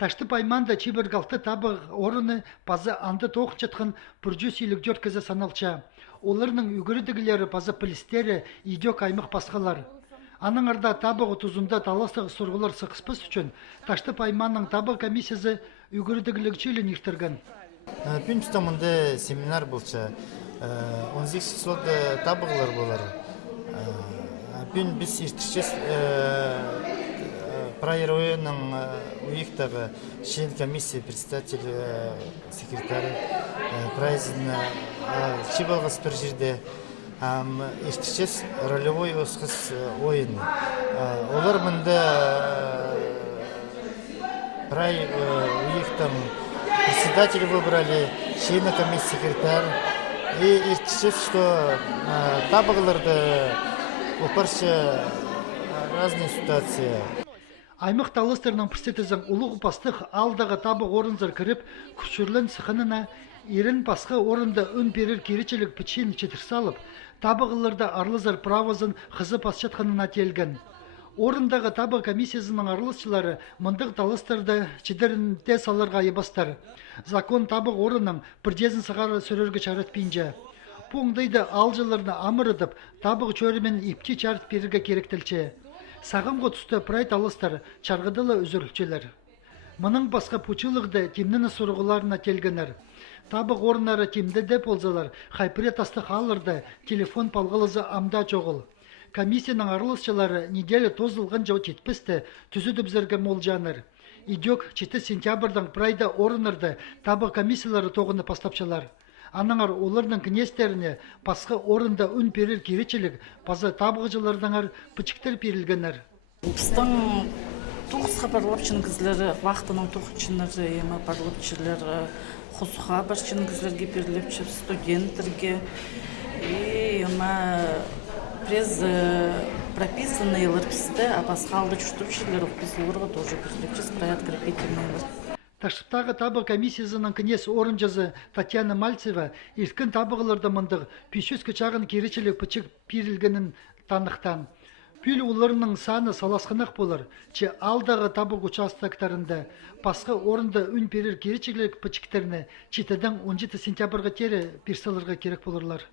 Ташты пайманда чибергалты табы орыны пазы анды тоқ жатқан бүржүс илік жөрткізі саналча. Оларның үгірдігілері пазы пілістері идек аймық басқалар. Аның арда табы ғытузында таластығы сұрғылар сықыспыз үшін ташты пайманның табы комиссиясы үгірдігілік чилін ертірген. Пүн тұтамында семинар болча, 18 числода табығылар болар. Пүн біз ертішчес проероенның уйықтағы член комиссия, председатель, секретарь, прайзина, чибалғас бір жерде ертішчес ролевой осқыз ойын. Олар мұнда прай уйықтың председателя выбрали, члена комиссии, секретарь. И ертішчес, что табығыларды опарша разные ситуации. Аймақ талыстарының пірсетізің ұлық пастық алдағы табы орынзыр кіріп, күшірлін сықынына, ерін пасқа орында үн берір керечелік пішен четір салып, табығыларда арлызар правозын қызы пасчатқанына телген. Орындағы табы комиссиясының арлысшылары мұндық талыстарды чедерінде саларға ебастар. Закон табы орынның бірдезін сығары сөрерге чарат пинже. Поңдайды алжыларына амырыдып, табығы чөрімен ипчи чарт беріге керектілче. Сағымғы түсті прай талыстар чарғыдылы үзірілчелер. Мұның басқа пучылығды темнені сұрғыларына телгенер. Табық орынары темді деп олзалар, хайпыре тасты қалырды, телефон палғылызы амда жоғыл. Комиссияның арылысшылары неделі тозылған жау четпісті, түзіді бізерге молжаныр. Идек 7 сентябрдан прайда орынырды табық комиссиялары тоғыны пастапшылар. Анаңар олардың кнестеріне пасқы орында үн перер керечелік пазы табығыжылардыңар пычықтар перілгенер. Біздің тұғысқа барлапчын кізлері, вақтының тұғычынары, емі барлапчылары, құсуға барчын кізлерге перілепчі студенттерге. И през прописанный ларписты, а пасхалды чуштучилер вписылырға тоже перілепчі спрай открепительный. Ташыптағы табы комиссиясының кнес орынжазы Татьяна Мальцева еркін табығыларды мұндық пүйшөз кычағын керечелік пычық перілгенін танықтан. Пүл оларының саны саласқынақ болыр, че алдағы табық участактарында пасқы орында үн перер керечелік пычықтеріне 7-ден 17 сентябрға тері персаларға керек болырлар.